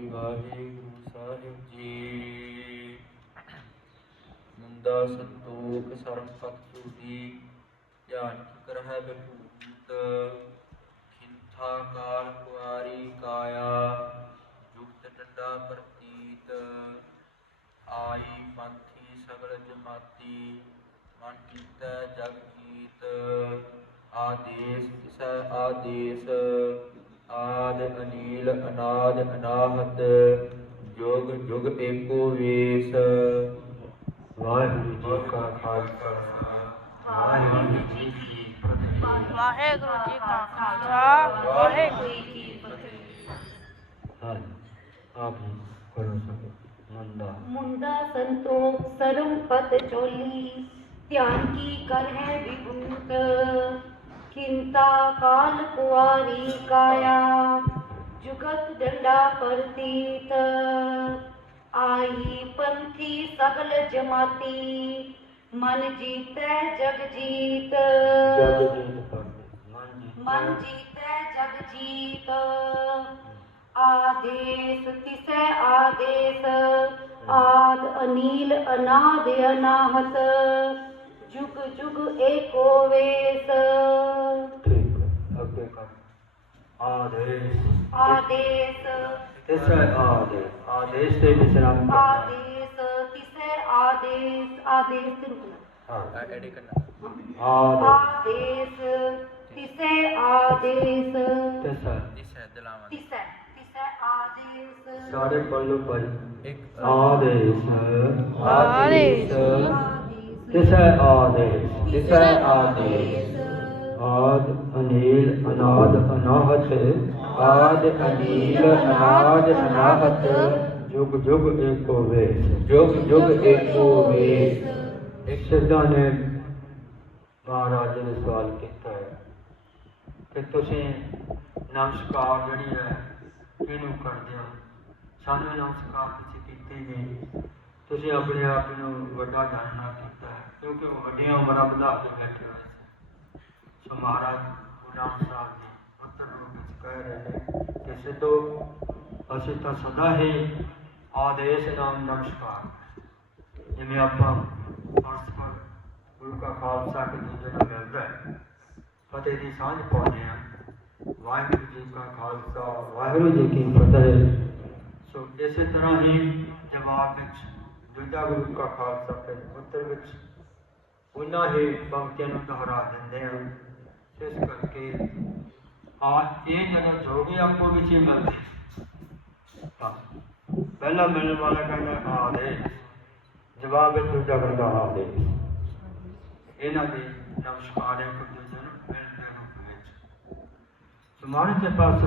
ਸ੍ਰੀ ਵਾਹਿਗੁਰੂ ਸਾਹਿਬ ਜੀ। ਮੁੰਦਾ ਸੰਤੋਖ ਸਰਪਤ ਸੁਦੀ ਧਿਆਨ ਕੀ ਕਰਹਿ ਬਪੂਤ ਖਿੰਥਾ ਕਾਲ ਕੁਆਰੀ ਕਾਇਆ, ਜੁਗਤ ਡੰਡਾ ਪ੍ਰਤੀਤ, ਆਈ ਪੰਥੀ ਸਗਲ ਜਮਾਤੀ, ਮਨ ਕੀਤਾ ਜਗ ਜੀਤ ਆਦੇਸ ਤਿਸੈ ਆਦੇਸ ਆਦ ਅਨੀਲ ਅਨਾਦ ਅਨਾਹਤ ਜੋਗ ਜੁਗ ਏਕੋ ਵੇਸ। ਵਾਹਿਗੁਰੂ ਜੀ ਕਾ ਖਾਲਸਾ ਵਾਹਿਗੁਰੂ ਜੀ ਕੀ ਫਤਿਹ। ਵਾਹਿਗੁਰੂ ਜੀ ਕਾ ਖਾਲਸਾ ਵਾਹਿਗੁਰੂ ਜੀ ਕੀ ਫਤਿਹ। ਹਾਂ ਆਪ ਕਰੋ ਸਕੇ ਮੁੰਦਾ। ਮੁੰਦਾ ਸੰਤੋ ਸਰਮ ਪਤ ਚੋਲੀ ਧਿਆਨ ਕੀ ਕਰ ਹੈ ਵਿਭੂਤ? चिंता काल कुवारी काया जुगत डंडा परतीत आई पंथी सकल जमाती मन जीतै जग जीत मन जीतै जग जीत आदेश तिसै आदेश आद अनील अनाद अनाहत जुग जुग एको वेश ਆਦੇਸ਼। ਆਦੇਸ। ਤਿਸੈ ਆਦੇਸ਼। ਆਦੇਸ਼ ਤੇ ਵਿਸਰਾਮ ਕਰਨਾ ਆਦੇਸ ਤਿਸੈ ਆਦੇਸ਼। ਆਦੇਸ ਤੇ ਰੁਕਣਾ। ਹਾਂ। ਐਡੀ ਕਰਨਾ। ਆਦੇਸ਼। ਆਦੇਸ ਤਿਸੈ ਆਦੇਸ। ਤਿਸੈ ਇਸ ਹੈ ਦਲਾਵਾਂ ਤਿਸੈ ਤਿਸੈ ਆਦੇਸ। ਸਾਰੇ ਪੱਲੂ ਪਰ ਇੱਕ। ਆਦੇਸ਼। ਆਦੇਸ਼। ਤਿਸੈ ਆਦੇਸ਼। ਤਿਸੈ ਆਦੇਸ਼। ਆਦ ਅਨੀਲ ਅਨਾਦ ਅਨਾਹਤ ਆਦ ਅਨੀਲ ਅਨਾਦ ਅਨਾਹਤ ਜੁਗ ਜੁਗ ਏਕੋ ਵੇਸ ਜੁਗ ਜੁਗ ਏਕੋ ਵੇਸ ਇੱਕ ਸਿੱਧਾ ਨੇ ਮਹਾਰਾਜ ਨੇ ਸਵਾਲ ਕੀਤਾ ਹੈ ਕਿ ਤੁਸੀਂ ਨਮਸਕਾਰ ਜਿਹੜੀ ਹੈ ਕਿਹਨੂੰ ਕਰਦੇ ਹੋ? ਸਾਨੂੰ ਨਮਸਕਾਰ ਤੁਸੀਂ ਕੀਤੇ ਹੀ ਨਹੀਂ। ਤੁਸੀਂ ਆਪਣੇ ਆਪ ਨੂੰ ਵੱਡਾ ਜਾਣਨਾ ਕੀਤਾ ਹੈ ਕਿਉਂਕਿ ਉਹ ਵੱਡੀਆਂ ਉਮਰਾਂ ਵਧਾ ਕੇ ਬੈਠੇ ਹੋਏ ਸੀ ਸੋ ਮਹਾਰਾਜ ਗੁਰੂ ਸਾਹਿਬ ਜੀ ਉੱਤਰ ਰੂਪ ਵਿੱਚ ਕਹਿ ਰਹੇ ਨੇ ਕਿ ਸਿੱਧੋ ਅਸੀਂ ਤਾਂ ਸਦਾ ਹੀ ਆਦੇਸ਼ ਨਾਮ ਨਮਸਕਾਰ ਜਿਵੇਂ ਆਪਾਂ ਪਰਸਪਰ ਗੁਰੂ ਕਾ ਖਾਲਸਾ ਕੇ ਦੂਜੇ ਨੂੰ ਮਿਲਦਾ ਹੈ ਫਤਿਹ ਦੀ ਸਾਂਝ ਪਾਉਂਦੇ ਹਾਂ ਵਾਹਿਗੁਰੂ ਜੀ ਕਾ ਖਾਲਸਾ ਵਾਹਿਗੁਰੂ ਜੀ ਕੀ ਫਤਿਹ ਸੋ ਇਸੇ ਤਰ੍ਹਾਂ ਹੀ ਜਵਾਬ ਵਿੱਚ ਦੂਜਾ ਗੁਰੂ ਕਾ ਖਾਲਸਾ ਤੇ ਉੱਤਰ ਵਿੱਚ ਉਹਨਾਂ ਹੀ ਪੰਕਤੀਆਂ ਨੂੰ ਦੁਹਰਾ ਦਿੰਦੇ ਹਾਂ ਇਸ ਕਰਕੇ ਆ ਇਹ ਜਦੋਂ ਜੋਗੀ ਆਪੋ ਵਿੱਚ ਹੀ ਮਿਲਦੇ ਤਾਂ ਪਹਿਲਾ ਮਿਲਣ ਵਾਲਾ ਕਹਿੰਦਾ ਆਦੇ ਜਵਾਬ ਵਿੱਚ ਦੂਜਾ ਕਹਿੰਦਾ ਆਦੇ ਇਹਨਾਂ ਦੇ ਨਮਸਕਾਰ ਇੱਕ ਦੂਜੇ ਨੂੰ ਮਿਲਣ ਦੇ ਰੂਪ ਵਿੱਚ ਸਮਾਨ ਦੇ ਪਾਸ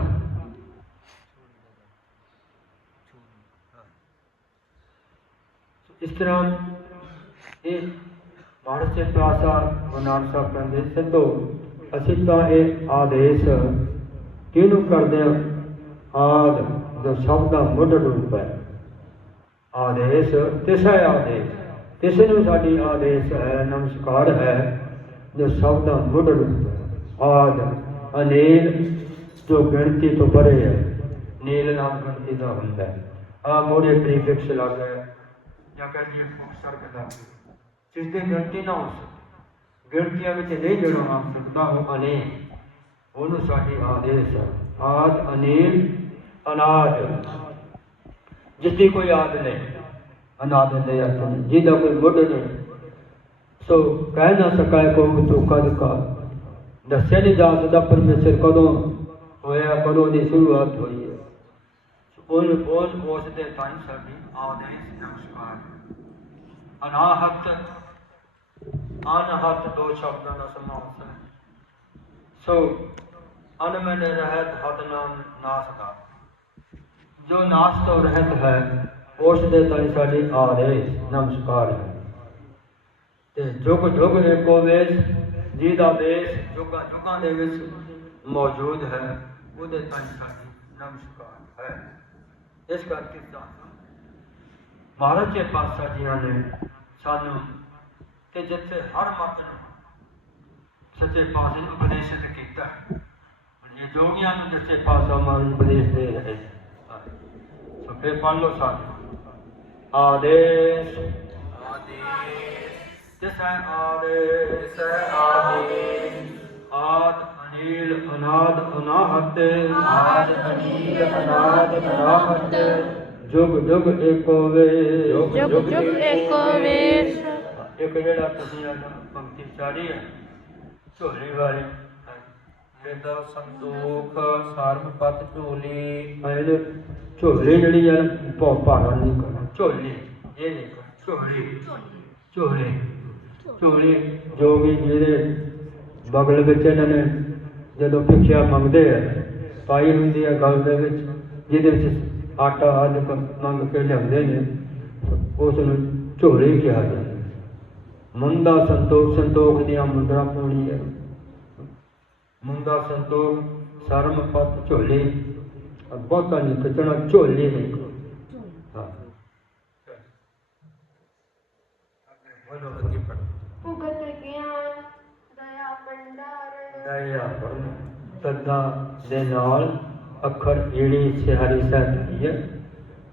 ਇਸ ਤਰ੍ਹਾਂ ਇਹ ਭਾਰਤ ਦੇ ਪਾਸਾ ਗੁਨਾਨ ਸਾਹਿਬ ਕਹਿੰਦੇ ਸਿੱਧੋ ਅਸੀਂ ਤਾਂ ਇਹ ਆਦੇਸ਼ ਕਿਹਨੂੰ ਕਰਦੇ ਹਾਂ? ਆਦ ਜੋ ਸਭ ਦਾ ਮੁੱਢ ਰੂਪ ਹੈ। ਆਦੇਸ਼ ਤਿਸੈ ਆਦੇਸ਼। ਤਿਸ ਨੂੰ ਸਾਡੀ ਆਦੇਸ਼ ਹੈ, ਨਮਸਕਾਰ ਹੈ, ਜੋ ਸਭ ਦਾ ਮੁੱਢ ਰੂਪ ਹੈ। ਆਦ ਅਨੀਲ ਜੋ ਗਿਣਤੀ ਤੋਂ ਪਰੇ ਹੈ ਨੀਲ ਨਾਮ ਗਿਣਤੀ ਦਾ ਹੁੰਦਾ ਹੈ। ਆ ਮੋੜੇ ਪ੍ਰੀਫਿਕਸ ਲੱਗ ਹੈ ਜਾਂ ਕਹਿੰਦੇ ਫੁਕਸਰ ਕਦਾ ਜਿਸ ਦੀ ਗਿਣਤੀ ਨਾ ਹੋ ਸਕੇ। ਗਿਣਤੀਆਂ ਵਿੱਚ ਨਹੀਂ ਜੁੜਨਾ ਸਕਦਾ ਉਹ ਅਨੇ ਉਹਨੂੰ ਸਾਡੀ ਆਦੇਸ਼ ਆਦ ਅਨੀਲ, ਅਨਾਦ। ਜਿਸ ਦੀ ਕੋਈ ਆਦ ਨਹੀਂ, ਅਨਾਦ ਦੇ ਅਰਥ ਨਹੀਂ। ਜਿਹਦਾ ਕੋਈ ਮੁੱਢ ਨਹੀਂ। ਸੋ ਕਹਿ ਨਾ ਸਕਾਏ ਕੋ ਤੋ ਕਦ ਕਾ ਦੱਸਿਆ ਨਹੀਂ ਜਾ ਸਕਦਾ ਪਰਮੇਸ਼ਰ ਕਦੋਂ ਹੋਇਆ, ਕਦੋਂ ਦੀ ਸ਼ੁਰੂਆਤ ਹੋਈ ਹੈ। ਉਹਨੂੰ ਬੋਲ ਉਸ ਦੇ ਤਾਈਂ ਸਾਡੀ ਆਦੇਸ਼ ਨਮਸਕਾਰ। ਅਨਾਹਤ ਅਨਹਤ ਦੋ ਸ਼ਬਦਾਂ ਦਾ ਸਮਾਸ ਹੈ ਸੋ ਅਨਮਨ ਰਹਿਤ ਹਤ ਨਾਮ ਨਾਸ ਦਾ ਜੋ ਨਾਸ ਤੋਂ ਰਹਿਤ ਹੈ ਉਸ ਦੇ ਤਾਈਂ ਸਾਡੀ ਆਦੇਸ਼, ਨਮਸਕਾਰ ਹੈ। ਤੇ ਜੁਗ ਜੁਗ ਏਕੋ ਵੇਸ, ਜਿਹਦਾ ਵੇਸ ਜੁਗਾਂ ਜੁਗਾਂ ਦੇ ਵਿੱਚ ਮੌਜੂਦ ਹੈ, ਉਹਦੇ ਤਾਈਂ ਸਾਡੀ ਨਮਸਕਾਰ ਹੈ। ਇਸ ਕਰਕੇ ਤਾਂ ਮਹਾਰਾਜ ਦੇ ਪਾਤਸ਼ਾਹ ਜੀਆਂ ਨੇ ਸਾਨੂੰ ਕਿ ਜਿੱਥੇ ਹਰ ਮਤ ਨੂੰ ਸੱਚੇ ਪਾਸੇ ਨੂੰ ਉਪਦੇਸ਼ਿਤ ਕੀਤਾ। ਇਹ ਜੋਗੀਆਂ ਨੂੰ ਸੱਚੇ ਪਾਤਸ਼ਾਹ ਮਹਾਰਾਜ ਉਪਦੇਸ਼ ਦੇ ਰਹੇ। ਸੋ ਫਿਰ ਪੜ੍ਹ ਲਓ ਸਾਰੇ। ਆਦੇਸ਼। ਤਿਸੈ ਆਦੇਸ਼ ਤਿਸੈ ਆਦੇਸ਼। ਆਦ ਅਨੀਲ ਅਨਾਦ ਅਨਾਹਤ। ਆਦ ਅਨੀਲ ਅਨਾਦ ਅਨਾਹਤ। ਜੁਗ ਜੁਗ ਏਕੋ ਵੇ ਜੁਗ ਜੁਗ ਏਕੋ ਵੇਸ਼। ਇੱਕ ਜਿਹੜਾ ਤੁਸੀਂ ਅੱਜ ਪੰਕਤੀ ਚਾੜੀ ਹੈ, ਝੋਲੀ ਵਾਲੀ। ਇਹਦਾ ਸੰਤੋਖ ਸਰਬਪਤ ਝੋਲੀ। ਇਹਦੇ ਝੋਲੀ ਜਿਹੜੀ ਹੈ ਭੋ ਭਾਰਾ ਨਹੀਂ ਕਰਨਾ। ਝੋਲੀ, ਇਹ ਨਹੀਂ ਝੋਲੀ ਝੋਲੀ ਝੋਲੀ। ਜੋ ਵੀ ਜਿਹੜੇ ਬਗਲ ਵਿੱਚ ਇਹਨਾਂ ਨੇ ਜਦੋਂ ਭਿਖਿਆ ਮੰਗਦੇ ਆ, ਪਾਈ ਹੁੰਦੀ ਹੈ ਗਲ ਦੇ ਵਿੱਚ, ਜਿਹਦੇ ਵਿੱਚ ਆਟਾ ਆਦਿ ਮੰਗ ਕੇ ਲਿਆਉਂਦੇ ਨੇ, ਉਸ ਨੂੰ ਝੋਲੀ ਕਿਹਾ ਜਾਂਦਾ। ਮੁੰਦਾ ਸੰਤੋਖ ਸੰਤੋਖ ਦੀਆਂ ਮੁੰਦਰਾ ਪਾਉਣੀ ਹੈ ਮੁੰਦਾ ਸੰਤੋਖ ਸਰਮ ਪਤ ਝੋਲੀ। ਬਹੁਤਾ ਨਹੀਂ ਖਿੱਚਣਾ ਝੋਲੀ ਨਹੀਂ ਭੁਗਤ ਗਿਆਨ ਦਇਆ ਭੰਡਾਰਨ ਦਇਆ ਪੜ੍ਹਨਾ ਤੱਦਾ ਦੇ ਨਾਲ ਅੱਖਰ ਈੜੀ ਸਿਹਾਰੀ ਸਹਿਤ ਹੈ।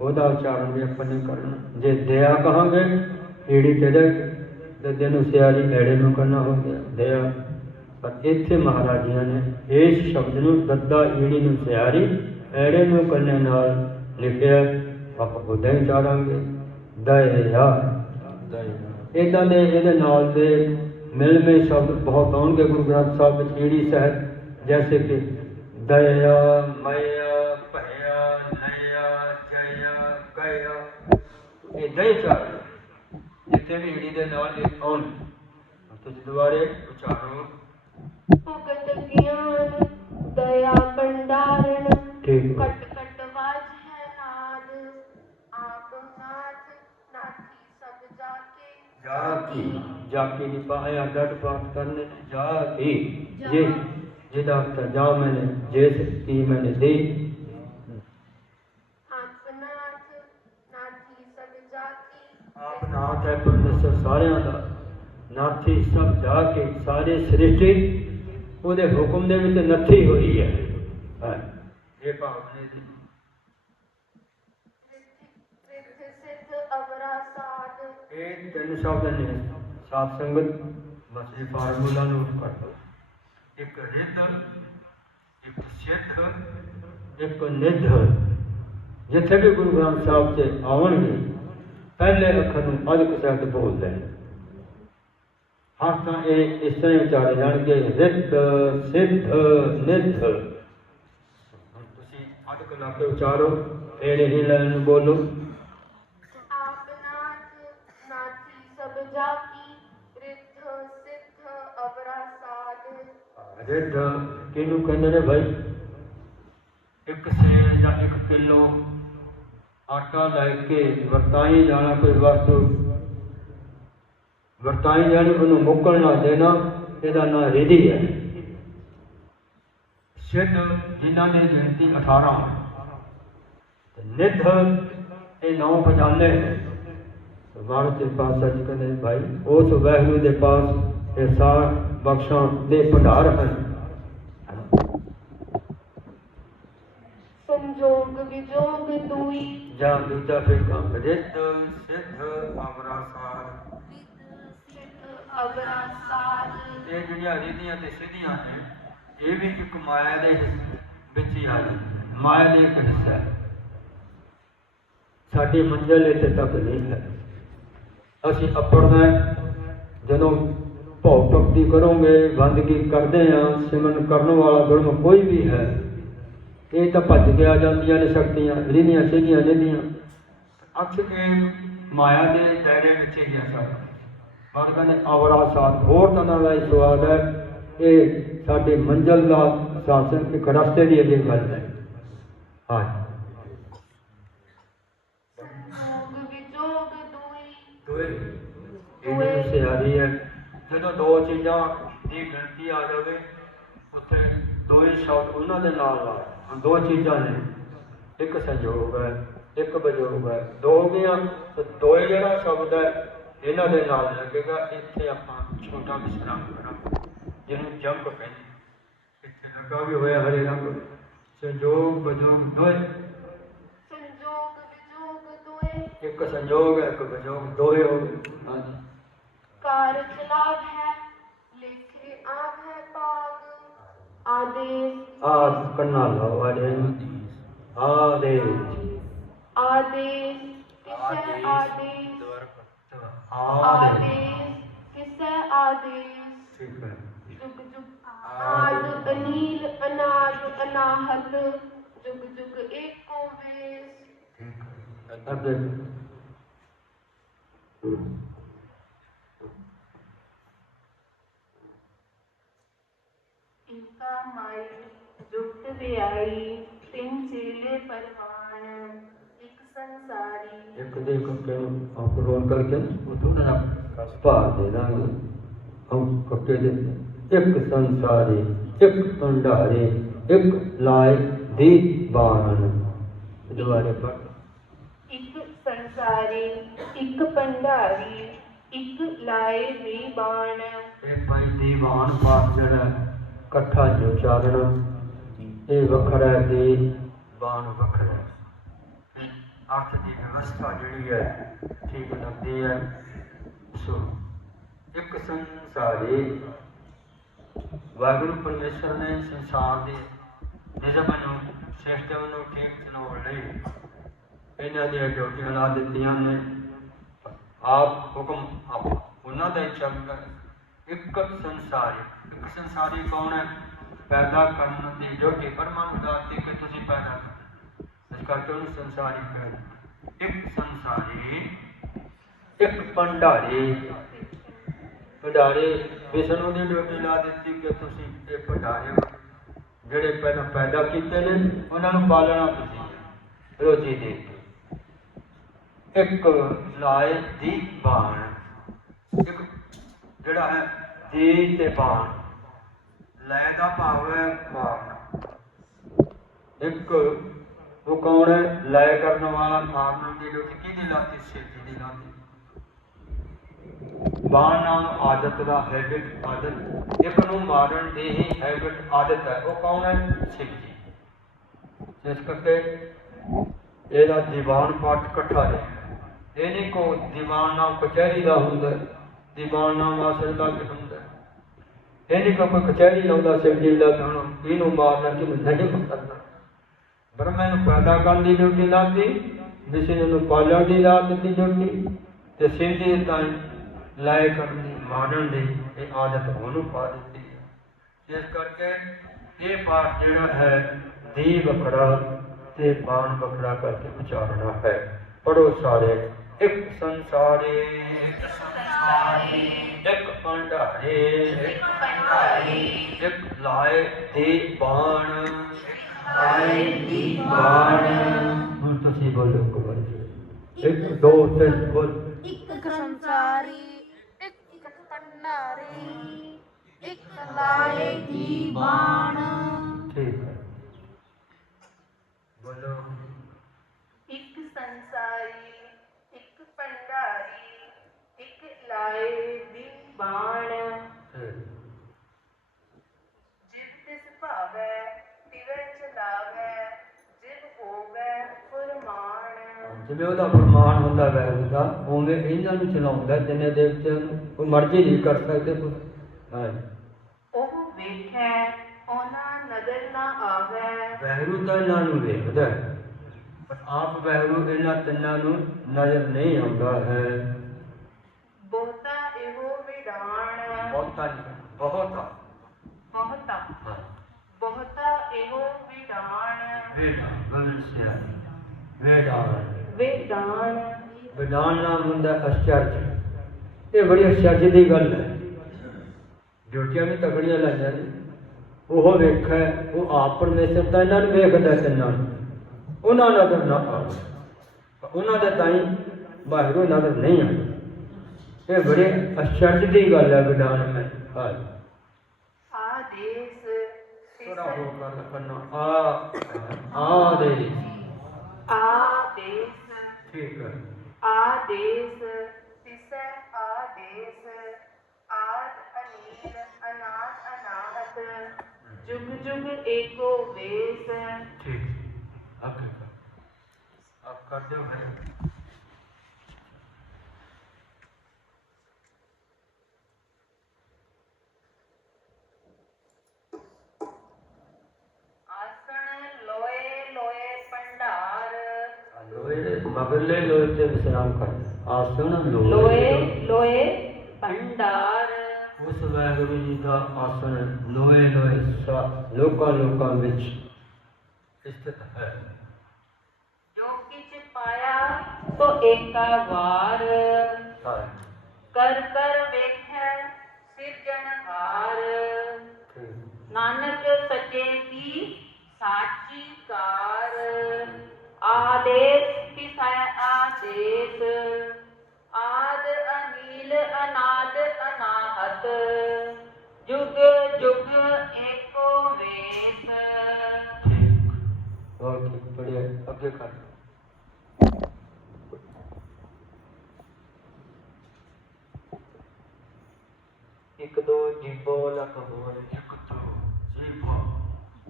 ਉਹਦਾ ਉਚਾਰਨ ਵੀ ਆਪਾਂ ਨੇ ਕਰਨਾ। ਜੇ ਦਇਆ ਕਹਾਂਗੇ ਈੜੀ ਤੇ ਦੱਦੇ ਨੂੰ ਸਿਆਰੀ ਐੜੇ ਨੂੰ ਕਰਨਾ ਹੋ ਗਿਆ, ਦਇਆ। ਪਰ ਇੱਥੇ ਮਹਾਰਾਜਿਆਂ ਨੇ ਇਸ ਸ਼ਬਦ ਨੂੰ ਦੱਦਾ ਈੜੀ ਨੂੰ ਸਿਆਰੀ ਐੜੇ ਨੂੰ ਕਰਨੇ ਨਾਲ ਲਿਖਿਆ, ਆਪਾਂ ਉਹਦਾ ਹੀ ਚਾਰਾਂਗੇ ਦਇਆ। ਇਦਾਂ ਦੇ ਇਹਦੇ ਨਾਲ ਦੇ ਮਿਲਵੇਂ ਸ਼ਬਦ ਬਹੁਤ ਆਉਣਗੇ ਗੁਰੂ ਗ੍ਰੰਥ ਸਾਹਿਬ ਵਿੱਚ, ਈੜੀ ਸਹਿਤ ਜੈਸੇ ਕਿ ਦਇਆ, ਮਇਆ, ਭਇਆ, ਨਇਆ, ਜਇਆ ਗਿਆ ਇਹ ਦਇਆ ਚਾਰ ਜਿੱਥੇ ਵੀ ਈੜੀ ਦੇ ਨਾਲ ਇਹ ਆਉਣ ਤੁਸੀਂ ਦੁਬਾਰੇ ਉਚਾਰੋ। ਭੁਗਤ ਗਿਆਨ ਦਇਆ ਭੰਡਾਰਨ ਠੀਕ ਕਟ ਕਟ ਵਾਜ ਹੈ ਨਾਦ। ਆਪ ਨਾਥ ਨਾਥੀ ਸਭ ਜਾ ਕੇ ਜਾ ਕੀ ਜਾ ਕੇ ਨਹੀਂ ਪਾਇਆ ਡਟ ਪ੍ਰਾਪਤ ਕਰਨੇ ਜਾ ਕੀ। ਜੇ ਜਿਹਦਾ ਅਰਥ ਹੈ, ਜਾ ਮੈंने ਜਿਸ ਕੀ ਮੈंने ਦੇ ਆਪ ਨਾਥ ਨਾਥੀ ਸਭ ਜਾ ਕੇ ਆਪ ਨਾਥ ਹੈ ਪਰਮੇਸ਼ਰ ਸਾਰਿਆਂ ਦਾ ਨਾਥੀ ਸਭ ਜਾ ਕੇ ਸਾਰੇ ਸ੍ਰਿਸ਼ਟੀ ਉਹਦੇ ਹੁਕਮ ਦੇ ਵਿੱਚ ਨੱਥੀ ਹੋਈ ਹੈ। ਇਹ ਭਾਵਨੇ ਦੀ ਇਹ ਤਿੰਨ ਸ਼ਬਦ ਨੇ। ਸਾਧ ਸੰਗਤ ਬਸ ਇਹ ਫਾਰਮੂਲਾ ਨੋਟ ਕਰ ਲਓ। ਇੱਕ ਰਿੱਧ ਇੱਕ ਸਿੱਧ। ਇੱਕ ਨਿਧ। ਜਿੱਥੇ ਵੀ ਗੁਰੂ ਗ੍ਰੰਥ ਸਾਹਿਬ ਤੇ ਆਉਣਗੇ ਪਹਿਲੇ ਅੱਖਰ ਨੂੰ ਅਧਿਕ ਸ਼ਬਦ ਬੋਲਦੇ ਨੇ ਹਰ ਤਾਂ ਇਹ ਇਸ ਤਰ੍ਹਾਂ ਹੀ ਉਚਾਰੇ ਜਾਣਗੇ ਰਿੱਧ ਸਿੱਧ ਨਿਧ ਹੁਣ ਤੁਸੀਂ ਅਧਿਕ ਲਾ ਕੇ ਉਚਾਰੋ ਇਹੜੇ ਹੀ ਲਾਈਨ ਨੂੰ ਬੋਲੋ ਆਪ ਨਾਥ ਨਾਥੀ ਸਭ ਜਾ ਕੀ ਰਿੱਧ ਸਿੱਧ ਅਵਰਾ ਸਾਧ ਆਟਾ ਲੈ ਕੇ ਵਰਤਾਈ ਜਾਣਾ ਕੋਈ ਵਸਤੂ। ਵਰਤਾਈ ਜਾਣੀ ਉਹਨੂੰ ਮੁੱਕਣ ਨਾ ਦੇਣਾ, ਇਹਦਾ ਨਾਂ ਰਿਧੀ ਹੈ। ਸਿੱਧ ਜਿਨ੍ਹਾਂ ਨੇ ਗਿਣਤੀ 18 ਤੇ ਨਿਧ ਇਹ ਨੌ ਖਜ਼ਾਨੇ ਵਾਰ ਵਾਰਤ ਦੇ ਪਾਸ ਸੱਚ ਕਹਿੰਦੇ, ਭਾਈ, ਉਸ ਵਾਹਿਗੁਰੂ ਦੇ ਪਾਸ ਇਹ ਸਾਰ ਬਖਸ਼ਾਂ ਦੇ ਭੰਡਾਰ ਹਨ ਸੰਜੋਗ ਵਿਜੋਗ ਜਾਂ ਦੂਜਾ ਫਿਰ ਕੰਮ ਸਿੱਧ ਅਮਰਾਸਾਰ ਸਿੱਧ ਇਹ ਜਿਹੜੀਆਂ ਰਿਧੀਆਂ ਤੇ ਸਿੱਧੀਆਂ ਨੇ, ਇਹ ਵੀ ਇੱਕ ਮਾਇਆ ਦੇ ਵਿੱਚ ਹੀ ਆ ਜਾਂਦੀਆਂ ਮਾਇਆ ਦਾ ਇੱਕ ਹਿੱਸਾ ਹੈ। ਸਾਡੀ ਮੰਜ਼ਿਲ ਇੱਥੇ ਤੱਕ ਨਹੀਂ ਹੈ। ਅਸੀਂ ਆਪਣਾ ਜਦੋਂ ਭਉ ਭਗਤੀ ਕਰੋਗੇ, ਬੰਦਗੀ ਕਰਦੇ ਆ ਸਿਮਨ ਕਰਨ ਵਾਲਾ ਗੁਰਮ ਕੋਈ ਵੀ ਹੈ। ਇਹ ਤਾਂ ਭੱਜ ਕੇ ਆ ਜਾਂਦੀਆਂ ਨੇ ਸ਼ਕਤੀਆਂ ਰਿਧੀਆਂ ਸਿੱਧੀਆਂ ਨਿਧੀਆਂ। ਅਕਸ ਇਹ ਮਾਇਆ ਦੇ ਦਾਇਰੇ ਵਿੱਚ ਹੀ ਆ ਸਾਡਾ ਪਰ ਕਹਿੰਦੇ ਅਵਰਾ ਸਾਥ ਹੋਰ ਤਰ੍ਹਾਂ ਦਾ ਹੀ ਸਵਾਦ ਹੈ। ਇਹ ਸਾਡੀ ਮੰਜ਼ਲ ਦਾ ਸਾਸਨ ਇੱਕ ਰਸਤੇ ਦੀ ਅਗੇ ਗੱਲ ਹੈ। ਹਾਂ। ਦੋਏ। ਜਦੋਂ ਦੋ ਚੀਜ਼ਾਂ ਦੀ ਗਿਣਤੀ ਆ ਜਾਵੇ ਉੱਥੇ ਦੋ ਹੀ ਸ਼ਬਦ ਉਹਨਾਂ ਦੇ ਨਾਲ ਹੁਣ ਦੋ ਚੀਜ਼ਾਂ ਨੇ। ਇੱਕ ਸੰਯੋਗ ਹੈ ਇੱਕ ਵਿਯੋਗ ਹੈ। ਦੋ ਹੋ ਗਈਆਂ ਤੇ ਦੋਏ ਜਿਹੜਾ ਸ਼ਬਦ ਹੈ ਇਹਨਾਂ ਦੇ ਨਾਲ ਲੱਗੇਗਾ। ਇੱਥੇ ਆਪਾਂ ਛੋਟਾ ਵਿਸਰਾਮ ਕਰਾਂਗੇ ਜਿਹਨੂੰ ਜੰਪ ਕਹਿੰਦੇ ਇੱਥੇ ਲੱਗਾ ਵੀ ਹੋਇਆ ਹਰੇ ਰੰਗ। ਸੰਯੋਗ ਵਿਯੋਗ ਦੋਏ। ਸੰਜੋਗ ਇੱਕ ਸੰਯੋਗ ਹੈ ਇੱਕ ਵਿਜੋਗ ਦੋਏ ਹੋ ਗਏ। ਹਾਂਜੀ। ਕਾਰ ਚਲਾਵ ਹੈ ਲਿਖੇ ਆਵ ਹੈ ਪਾਗ ਆਦੇਸ਼। ਆਦ ਕੰਨਾ ਲਾਓ ਆਦੇ ਆਦੇ ਆਦੇਸ਼। ਕਿਸੈ ਆਦੇਸ਼। ਆਦੇ ਆਦੇਸ਼। ਕਿਸੈ ਆਦੇਸ਼? ਠੀਕ ਹੈ। ਜੁਗ ਜੁਗ ਆਦ ਅਨੀਲ ਅਨਾਦ ਅਨਾਹਤ। ਜੁਗ ਜੁਗ ਏਕੋ ਵੇਸ। ਠੀਕ ਹੈ। ਇਨਕਾ ਮਾਈ ਜੁਗਤ ਵਿਆਈ ਤਿੰਨ ਚੇਲੇ ਪਰਵਾਨ ਇੱਕ ਸੰਸਾਰੀ। ਇੱਕ ਦੇ ਕੱਕੇ ਨੂੰ ਅਪਰੋਨ ਕਰਕੇ ਉਹ ਥੋੜਾ ਜਿਹਾ ਭਾਰ ਦੇ ਦਾਂਗੇ। ਹਮ ਕੱਕੇ ਦੇ ਇੱਕ ਸੰਸਾਰੀ ਇੱਕ ਭੰਡਾਰੇ ਇੱਕ ਲਾਇ ਦੀ ਬਾਣ। ਦੁਆਰੇ ਪਰ ਇੱਕ ਸੰਸਾਰੀ ਇੱਕ ਭੰਡਾਰੀ ਇੱਕ ਲਾਏ ਵੀ ਬਾਣ। ਇਹ ਭਾਈ ਦੀਵਾਨ ਜਿਹੜਾ ਇਕੱਠਾ ਜੋ ਚਾਦਣਾ ਇਹ ਵੱਖਰਾ ਹੈ ਦੀ ਬਾਣ ਵੱਖਰਾ ਅਰਥ ਦੀ ਵਿਵਸਥਾ ਜਿਹੜੀ ਹੈ, ਠੀਕ ਲੱਗਦੀ ਹੈ। ਸੋ, ਇੱਕ ਸੰਸਾਰੀ ਵਾਹਿਗੁਰੂ ਪਰਮੇਸ਼ਰ ਨੇ ਸੰਸਾਰ ਦੇ ਨਿਯਮ ਨੂੰ, ਸਿਸਟਮ ਨੂੰ ਠੀਕ ਚਲਾਉਣ ਲਈ ਇਹਨਾਂ ਦੀਆਂ ਡਿਊਟੀਆਂ ਲਾ ਦਿੱਤੀਆਂ ਨੇ। ਆਪ ਹੁਕਮ, ਆਪ ਉਹਨਾਂ ਦਾ ਹੀ ਚੱਲਦਾ ਇੱਕ ਸੰਸਾਰੀ ਇੱਕ ਸੰਸਾਰੀ ਕੌਣ ਹੈ? ਪੈਦਾ ਕਰਨ ਦੀ ਡਿਊਟੀ ਪਰਮਾਨੁ ਦਾਤੀ ਕਿ ਤੁਸੀਂ ਪੈਦਾ ਇਸ ਕਰਕੇ ਉਹਨੂੰ ਸੰਸਾਰੀ ਕਹਿੰਦੇ ਇੱਕ ਸੰਸਾਰੀ, ਇੱਕ ਭੰਡਾਰੀ। ਭੰਡਾਰੇ ਵਿਸ਼ਨੂੰ ਦੀ ਡਿਊਟੀ ਲਾ ਦਿੱਤੀ ਕਿ ਤੁਸੀਂ ਇਹ ਭੰਡਾਰੇ ਜਿਹੜੇ ਪਹਿਲਾਂ ਪੈਦਾ ਕੀਤੇ ਨੇ, ਉਹਨਾਂ ਨੂੰ ਪਾਲਣਾ ਤੁਸੀਂ ਰੋਜੀ ਦੇ ਕੇ। ਇੱਕ ਲਾਏ ਦੀ ਬਾਣ, ਇੱਕ ਜਿਹੜਾ ਹੈ ਦੀ ਤੇ ਬਾਣ ਲੈ ਦਾ ਭਾਵ ਹੈ ਮਾਰਨਾ ਇੱਕ ਉਹ ਕੌਣ ਹੈ ਲੈ ਕਰਨ ਵਾਲਾ ਮਾਰਨ ਦੀ ਡਿਊਟੀ ਕਿਹਦੀ ਲਾਤੀ? ਸਿਰ ਦੀ ਲਾਤੀ। ਬਾਣ ਨਾਮ ਆਦਤ ਦਾ ਹੈਬਿਟ ਆਦਤ, ਇੱਕ ਨੂੰ ਮਾਰਨ ਦੀ ਹੀ ਹੈਬਿਟ ਆਦਤ ਹੈ, ਉਹ ਕੌਣ ਹੈ? ਸਿਰ ਜੀ। ਇਸ ਕਰਕੇ ਇਹਦਾ ਦੀਵਾਨ ਪਾਠ ਇਕੱਠਾ ਹੈ ਇਹ ਨਹੀਂ ਕੋ ਦੀਵਾਨ ਨਾਲ ਕਚਹਿਰੀ ਦਾ ਹੁੰਦਾ ਦੀਵਾਨ ਨਾਮ ਆਸਰ ਦਾ ਵੀ ਹੁੰਦਾ ਇਹ ਕੋਈ ਕਚਹਿਰੀ ਲਾਉਂਦਾ ਸਿਰ ਜੀ ਦਾ ਹੁਣ ਇਹਨੂੰ ਮਾਰਨਾ ਕਿ ਨਹੀਂ ਮਾਰਨਾ। ਬ੍ਰਹਮਾ ਨੂੰ ਪੈਦਾ ਕਰਨ ਦੀ ਡਿਊਟੀ ਲਾਤੀ ਵਿਸ਼ਨੂੰ ਨੂੰ ਪਾਲਣ ਦੀ ਲਾ ਡਿਊਟੀ ਤੇ ਸਿਰ ਦੀ ਤਾਂ ਲਾਇ ਕਰਨ ਦੀ, ਮਾਰਨ ਦੀ ਇਹ ਆਦਤ ਉਹਨੂੰ ਪਾ ਦਿੱਤੀ ਹੈ। ਇਸ ਕਰਕੇ ਇਹ ਪਾਠ ਜਿਹੜਾ ਹੈ ਦੀ ਵੱਖਰਾ ਤੇ ਬਾਣ ਵੱਖਰਾ ਕਰਕੇ ਉਚਾਰਨਾ ਹੈ। ਪੜੋ ਸਾਰੇ। ਇੱਕ ਸੰਸਾਰੇ ਇੱਕ ਸੰਸਾਰੀ ਇੱਕ ਭੰਡਾਰੇ ਇੱਕ ਭੰਡਾਰੀ ਇੱਕ ਲਾਏ ਦੀ ਬਾਣ ਲਾਏ ਦੀ ਬਾਣ ਹੁਣ ਤੁਸੀਂ ਬੋਲੋ ਕੁਮਾਰ ਇੱਕ ਦੋ ਤਿੰਨ ਬੋਲ ਇੱਕ ਸੰਸਾਰੀ ਇੱਕ ਭੰਡਾਰੀ ਇੱਕ ਲਾਏ ਦੀ ਬਾਣ ਠੀਕ ਹੈ ਬੋਲੋ ਇੱਕ ਸੰਸਾਰੀ ਇੱਕ ਭੰਡਾਰੀ ਦੀ ਬਾਣ ਠੀਕ। ਜਿਵ ਤਿਸ ਭਾਵੈ ਤਿਵੈ ਚਲਾਵੈ ਜਿਵ ਹੋਵੈ ਫੁਰਮਾਨ। ਜਿਵੇਂ ਉਹਦਾ ਫਰਮਾਨ ਹੁੰਦਾ ਵੈਰੂ ਦਾ ਉਵੇਂ ਇਹਨਾਂ ਨੂੰ ਚਲਾਉਂਦਾ ਜਿੰਨੇ ਦੇਵਤਿਆਂ ਨੂੰ ਕੋਈ ਮਰਜ਼ੀ ਨਹੀਂ ਕਰ ਸਕਦੇ ਕੋਈ। ਹਾਂ ਉਹ ਵੇਖੈ ਉਹਨਾਂ ਨਦਰ ਨਾ ਆਵੈ। ਵੈਰੂ ਤਾਂ ਇਹਨਾਂ ਨੂੰ ਵੇਖਦਾ ਪਰ ਆਪ ਵੈਰੂ ਇਹਨਾਂ ਤਿੰਨਾਂ ਨੂੰ ਨਜ਼ਰ ਨਹੀਂ ਆਉਂਦਾ ਹੈ ਬਹੁਤਾ ਇਹੋ ਵਿਡਾਣ ਬਹੁਤਾ ਨਹੀਂ ਬਹੁਤਾ ਬਹੁਤਾ ਬਹੁਤਾ ਇਹੋ ਵਿਡਾਣ ਵੇਦਾ ਵੰਸਿਆ ਵੇਦਾਨ ਵਿਡਾਣ ਵਿਦਾਨ ਨਾਮ ਹੁੰਦਾ ਅਸ਼ਚਰਜ। ਇਹ ਬੜੀ ਅਸ਼ਚਰਜ ਦੀ ਗੱਲ ਹੈ। ਡਿਊਟੀਆਂ ਵੀ ਤਗੜੀਆਂ ਲਾਈਆਂ ਨੇ ਉਹ ਵੇਖੈ ਉਹ ਆਪ ਪਰਮੇਸ਼ਰ ਤਾਂ ਇਹਨਾਂ ਨੂੰ ਵੇਖਦਾ ਤਿੰਨਾਂ ਨੂੰ। ਉਹਨਾਂ ਨਜ਼ਰ ਨਾ ਆਵੇ। ਉਹਨਾਂ ਦੇ ਤਾਈ ਬਾਹਰੋਂ ਨਜ਼ਰ ਨਹੀਂ ਆਉਂਦੀ। ਇਹ ਬੜੇ ਅਸ਼ਚਰਜ ਦੀ ਗੱਲ ਹੈ ਵਿਦਾਨ ਮੈਂ हल आदेश थोड़ा होकर करना आ आदेश। आदेश। ठीक है। आदेश तिसे आदेश। आद अनील अनाद अनाहत। जुग जुग एको वेश। ठीक। अब कर दो भाई ਮਗਰਲੇ ਲੋਏ ਤੇ ਵਿਸਰਾਮ ਕਰ। ਆਸਣ ਲੋਏ ਲੋਏ ਭੰਡਾਰ। ਉਸ ਵਾਹਿਗੁਰੂ ਜੀ ਦਾ ਆਸਣ ਲੋਏ ਲੋਏ ਲੋਕਾਂ ਲੋਕਾਂ ਵਿੱਚ ਸਥਿਤ ਹੈ। ਜੋ ਕਿਛ ਪਾਇਆ ਸੋ ਏਕਾ ਵਾਰ। ਕਰ ਕਰ ਵੇਖੈ ਸਿਰਜਣਹਾਰ ਨਾਨਕ ਸੱਚੇ ਕੀ ਸਾਚੀ ਕਾਰ। ਆਦੇਸ ਕਿਸੈ ਆਦੇਸ ਆਦ ਅਨੀਲ ਅਨਾਦ ਅਨਾਹਤ ਜੁਗ ਜੁਗ ਏਕੋ ਵੇਸ ਠੀਕ ਬਹੁਤ ਠੀਕ ਬੜੀਆ ਅੱਗੇ ਕਰ ਇੱਕ ਦੋ ਜੀਬੋ ਲੱਖ ਹੋਵੇ ਇੱਕ ਦੋ ਜੀਬੋ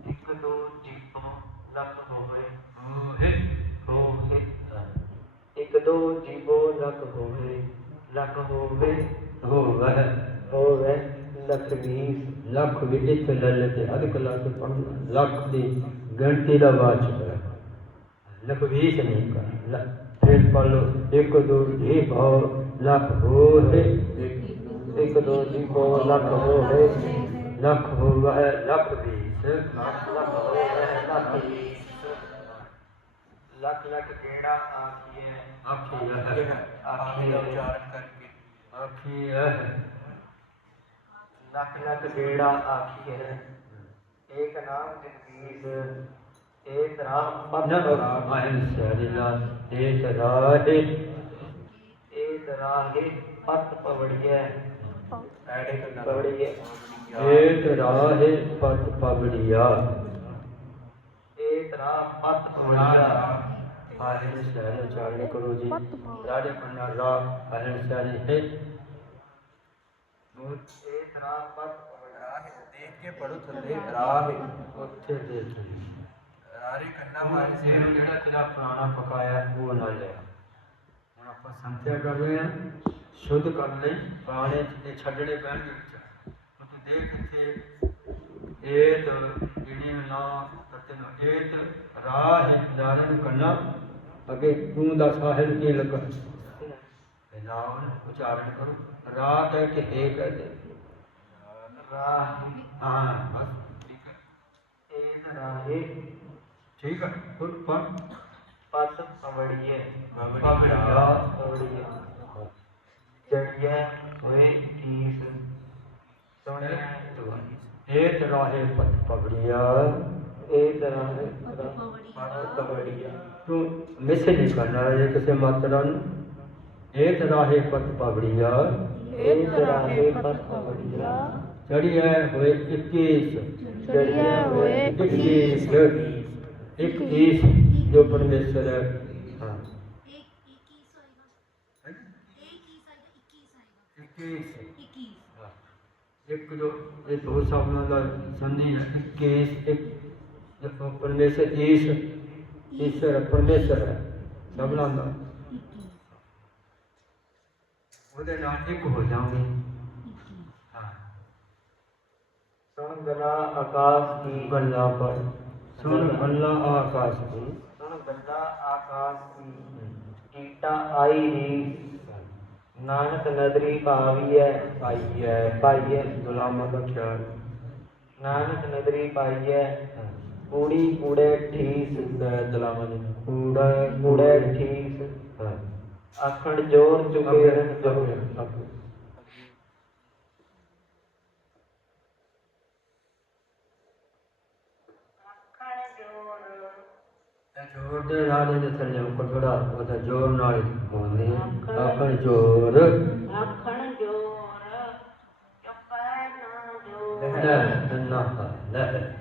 ਇੱਕ ਦੋ ਜੀਬੋ ਲੱਖ ਹੋਵੇ ਹੋਏ ਹੋਏ ਇੱਕ ਦੋ ਜੀਬੋ ਲੱਖ ਹੋਵੇ ਲੱਖ ਹੋਵੇ ਹੋਵੇ ਹੋਵੇ ਲੱਖ ਵੀਹ ਲੱਖ ਵੀ ਇੱਥੇ ਲੈ ਲੈ ਤੇ ਅਧ ਕਲਾ ਤੇ ਪੜਨਾ ਲੱਖ ਦੀ ਗਿਣਤੀ ਦਾ ਵਾਚਕ ਹੈ ਲੱਖ ਵੀਹ ਨਹੀਂ ਕਰ ਲੱਖ ਫਿਰ ਪੜ ਲਓ ਇੱਕ ਦੋ ਜੀ ਭਾਵ ਲੱਖ ਹੋਵੇ ਇੱਕ ਦੋ ਜੀ ਭਾਵ ਲੱਖ ਹੋਵੇ ਲੱਖ ਹੋਵੇ ਲੱਖ ਵੀਹ ਲੱਖ ਲੱਖ ਹੋਵੇ ਲੱਖ ਵੀਹ ਲੱਖ ਲੱਖ ਕਿਹੜਾ ਆਖੀਏ ਆਖੀਏ ਆਖੀਏ ਉਚਾਰਨ ਕਰਕੇ ਆਖੀਏ ਲੱਖ ਲੱਖ ਕਿਹੜਾ ਆਖੀਏ ਏਕ ਨਾਮ ਜਗਦੀਸ਼ ਏਕ ਰਾਮ ਪਦ ਮਾਹਿਲ ਪਤ ਪਵੜੀਆ ਆਹਿਰ ਸਹਿਲ ਉਚਾਰਨ ਕਰੋ ਜੀ ਰਾੜੇ ਪੰਨਾ ਰਾਹ ਆਹਿਰ ਸਹਿਲ ਹੈ ਏਕ ਰਾਹ ਪਤ ਪਵੜੀਆ ਦੇਖ ਕੇ ਪੜੋ ਥੱਲੇ ਰਾਹ ਉੱਥੇ ਦੇਖ ਰਾਰੇ ਕੰਨਾ ਮਾਰੇ ਸੇਵ ਜਿਹੜਾ ਤੇਰਾ ਪੁਰਾਣਾ ਪਕਾਇਆ ਉਹ ਨਾ ਲਿਆ ਹੁਣ ਆਪਾਂ ਸੰਥਿਆ ਕਰ ਰਹੇ ਹਾਂ ਸ਼ੁੱਧ ਕਰ ਲੈ ਪੁਰਾਣੇ ਤੇ ਛੱਡਣੇ ਪੈਣਗੇ ਵਿੱਚ ਤੂੰ ਦੇਖ ਇੱਥੇ ਏਤ ਜਿਹੜੀ ਨਾ ਤਤੇ ਨੂੰ ਏਤ ਰਾਹ ਹੈ ਰਾਹ ਨੂੰ ਕਰਨਾ ਅੱਗੇ ਤੂੰ ਦਾ ਸਾਹਿਲ ਕੀ ਲੱਗਾ? ਨਾਮ ਉਚਾਰਨ ਕਰੋ। ਰਾਹ ਕਹਿ ਕੇ ਹੈ ਕਹਿ ਦੇ। ਰਾਹ ਹਾਂ। ਬਸ। ਠੀਕ ਹੈ ਏਤ ਰਾਹੇ ਠੀਕ ਹੈ ਹੁਣ ਪਰ ਪਤ ਪਵੜੀਏ। ਪਵੜੀਆ। ਪਵੜੀਏ ਚੜੀਏ ਹੋਏ ਕੀਸ। ਸੋਹਣਿਆ ਏਤ ਰਾਹੇ ਪਤ ਪਵੜੀਆ ਏਤ ਰਾਹੇ ਪਤ ਪਵੜੀਆ ਤੂੰ ਮਿਸ ਨਹੀਂ ਕਰਨਾ ਹੈ ਕਿਸੇ ਮਾਤਰਾ ਨੂੰ ਏਤ ਰਾਹੇ ਪਤ ਪਵੜੀਆ ਏਤ ਰਾਹੇ ਪਤ ਪਵੜੀਆ ਚੜੀਏ ਹੋਏ 21 ਚੜ੍ਹਿਆ ਹੋਏ 21 ਇੱਕ ਈਸ਼ ਜੋ ਪਰਮੇਸ਼ਰ ਹੈ ਹਾਂ ਇੱਕੀਸ ਹਾਂ। ਇੱਕ ਜੋ ਇਹ ਦੋ ਸ਼ਬਦਾਂ ਦਾ ਸੰਧੀ ਹੈ ਇੱਕੀਸ ਇੱਕ ਪਰਮੇਸ਼ਰ, ਈਸ਼ ਈਸ਼ਵਰ ਪਰਮੇਸ਼ਰ ਹੈ ਸ਼ਬਦਾਂ ਦਾ ਉਹਦੇ ਨਾਲ ਇੱਕ ਹੋ ਜਾਓਗੇ ਸੁਣ ਗਲਾ ਆਕਾਸ਼ ਦੀ। ਗੱਲਾਂ ਪਰ। ਸੁਣ ਗੱਲਾਂ ਆਕਾਸ਼ ਦੀ। ਸੁਣ ਗੱਲਾਂ ਆਕਾਸ਼ ਦੀ। ਕੀਟਾ ਆਈ ਨੀ। ਨਾਨਕ ਨਦਰੀ ਪਾਵੀਐ ਪਾਈਐ। ਪਾਈਐ। ਗੁਲਾਮਾਂ ਦਾ ਖਿਆਲ ਨਾਨਕ ਨਦਰੀ ਪਾਈਐ ਕੂੜੀ ਕੂੜੇ ਠੀਸ। ਦਲਾਮਾਂ ਦੀ ਕੂੜਾ ਕੂੜੇ ਠੀਸ। ਆਖਣ ਜੋਰ ਚੁਕੇ ਜੋਰ ਜੋਰ ਦੇ ਥੱਲੇ ਕੋ ਥੋੜਾ ਉਹਦਾ ਜੋਰ ਨਾਲ ਬੋਲਦੇ ਆਖਣ ਜੋਰ। ਆਖਣ ਜੋਰ। ਚੁਪੈ ਨਾ ਜੋਰ। ਲੈ ਨਾ ਲੈ।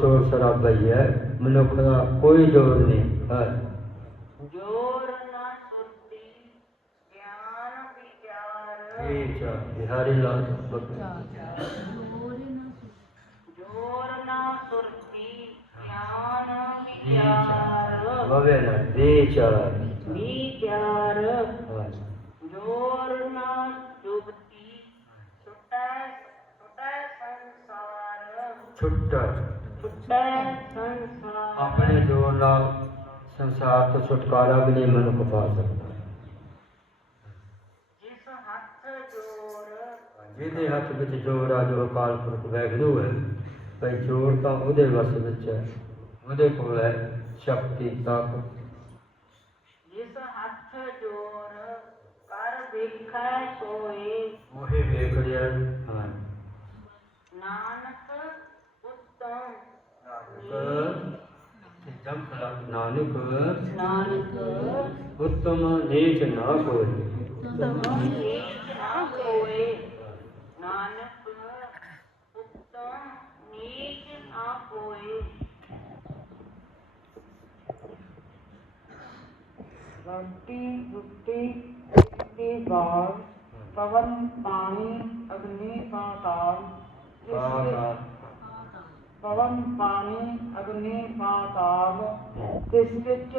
ਸ਼ੋਰ ਸ਼ਰਾਬਾ ਹੀ ਹੈ ਮਨੁੱਖ ਦਾ ਕੋਈ ਜੋਰ ਨਹੀਂ ਹੈ। ਜੋਰ ਨਾ ਸੁਰਤੀ ਗਿਆਨ ਵਿਚਾਰ ਇਹ ਚਾ ਬਿਹਾਰੀ ਲਾਲ ਜੋਰ ਨਾ ਸੁਰਤੀ। ਗਿਆਨ ਵਿਚਾਰ ਵਵੇ ਨਾ ਵਿਚਾਰ ਸੰਸਾਰ ਤੋਂ ਛੁਟਕਾਰਾ ਵੀ ਨਹੀਂ ਮਨੁੱਖ ਪਾ ਸਕਦਾ ਜਿਸ ਹੱਥ ਜੋਰ ਜਿਹਦੇ ਹੱਥ ਵਿੱਚ ਜੋਰ ਆ ਜੋ ਅਕਾਲ ਪੁਰਖ ਵੈਗਰੂ ਹੈ ਭਈ ਜੋਰ ਤਾਂ ਉਹਦੇ ਵਸ ਵਿੱਚ ਹੈ ਉਹਦੇ ਕੋਲ ਹੈ ਸ਼ਕਤੀ ਤਾਕਤ ਜਿਸ ਹੱਥ ਜੋਰ ਕਰ ਵੇਖੈ ਸੋਏ ਉਹੀ ਵੇਖ ਰਿਹਾ ਹਾਂ ਨਾਨਕ ਉਤਮ ਤੇ ਜਮ ਖਲਾ ਨਾਨਕ ਨਾਨਕ ਉਤਮ ਨੀਚ ਨਾ ਕੋਈ ਉਤਮ ਨੀਚ ਨਾ ਕੋਏ ਨਾਨਕ ਉਤਮ ਨੀਚ ਨਾ ਕੋਏ ਰੋਟੀ ਰੁੱਟੀ ਦੀ ਬਾਲ ਪਵਨ ਪਾਣੀ ਅਗਨੀ ਪਾਤਾਲ ਆਹਾ ਪਵਨ ਪਾਣੀ ਅਗਨੀ ਪਾਤਾਲ ਤਿਸ ਵਿੱਚ